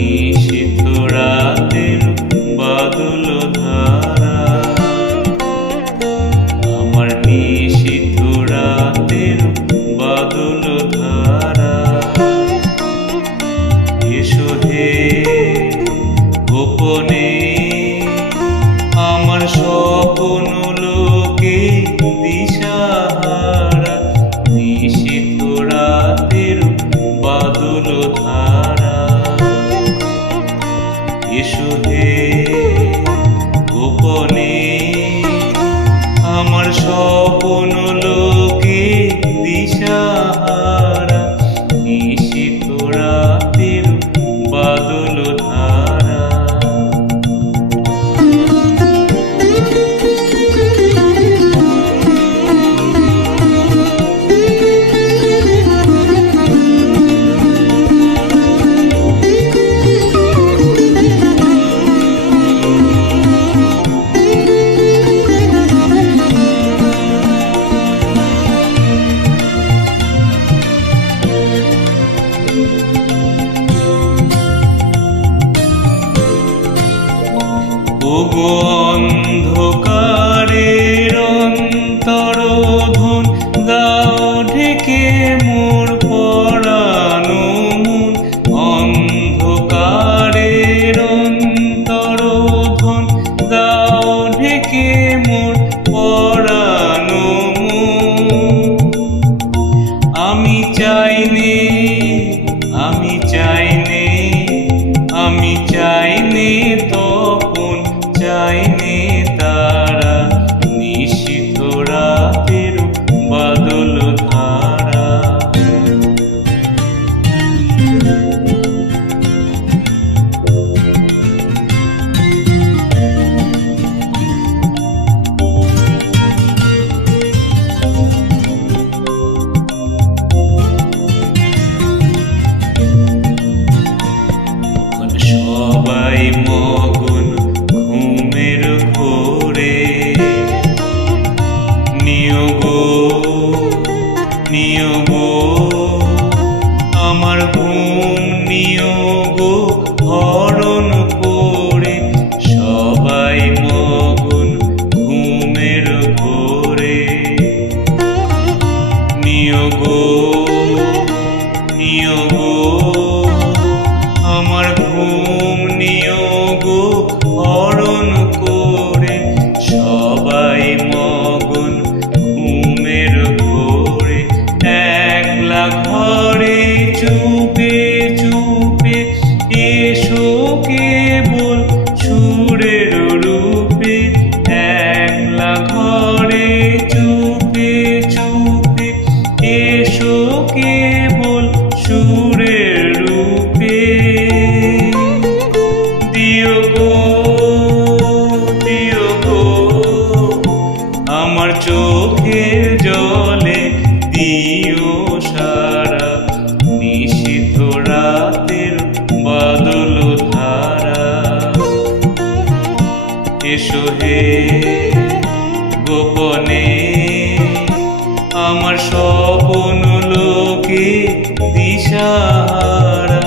নিশীথ রাতের বাদল ধারা, আমার নিশীথ রাতের বাদল ধারা। এসো হে গোপনে আমার স্বপ্ন লোকে দিশাহারা, নিশীথ রাতের বাদল ধারা। এসো হে গোপনে আমার স্বপ্ন লোকে দিশাহারা, নিশীথ রাতের বাদল ধারা। ওগো অন্ধকারের অন্তরোধন দাও ঢেকে মোর পরানো মন, অন্ধকারের অন্তরোধন দাও ঢেকে মোর পরানো মন। আমি চাইনে, আমি চাইনে, আমি চাইনে তপন, চাইনে তারা, নিশীথ রাতের বাদল ধারা। সবাই মগন ঘুমের ঘোরে, নিয়োগ নিয়োগ আমার ঘুম নিয়োগ হরণ করে। সবাই মগন ঘুমের ঘোরে, নিয়োগ নিয়োগ আমার ঘুম নিয়োগ হরণ করে। সবাই মগন ঘুমের ঘোরে, একলা ঘরে চুপে চুপে এসো কেবল সুরের রূপে। একলা ঘরে চুপে চুপে এসো কেবল সুরের রূপে। দিও গো দিও গো আমার চোখের জলে দিও সারা, নিশীথ রাতের বাদল ধারা। এসো হে গোপনে আমার স্বপ্ন লোকে দিশাহারা,